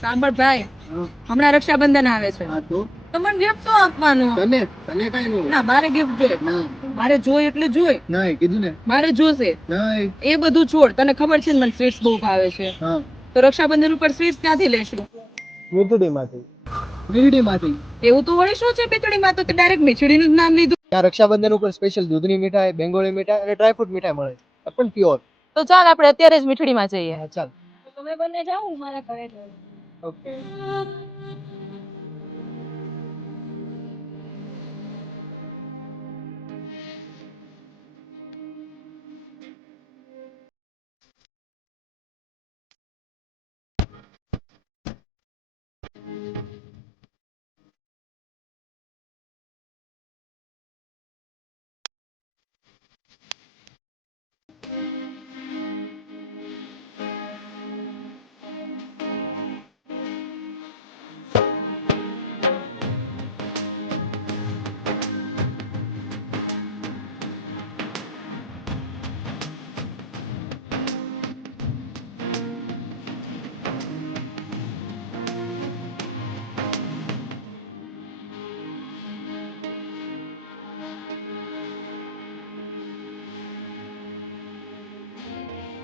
સાંભળ ભાઈ, હમણાં રક્ષાબંધન આવે છે. તો મને ગિફ્ટ તો આપવાનું. તને કઈ નો. ના, મારે ગિફ્ટ જોઈએ. મારે જોઈ એટલે જોઈ. નહીં કીધું ને. મારે જોશે. નહીં. એ બધું છોડ. તને ખબર છે ને મને સ્વીટ્સ બહુ ભાવે છે. તો રક્ષાબંધન ઉપર સ્વીટ્સ ક્યાંથી લેશું? મીઠડીમાંથી. એવું તો વળી શું છે મીઠડીમાં? તો ડાયરેક્ટ મીઠડીનું જ નામ લીધું. ત્યાં રક્ષાબંધન ઉપર સ્પેશિયલ દૂધની મીઠાઈ, બેંગોળી મીઠાઈ અને ડ્રાયફ્રૂટ મીઠાઈ મળે પણ પ્યોર. તો ચાલ આપણે અત્યારે જ મીઠડીમાં જઈએ. ચાલ. તમે બંને જાઓ, મારા ઘરે જાઓ. ઓકે.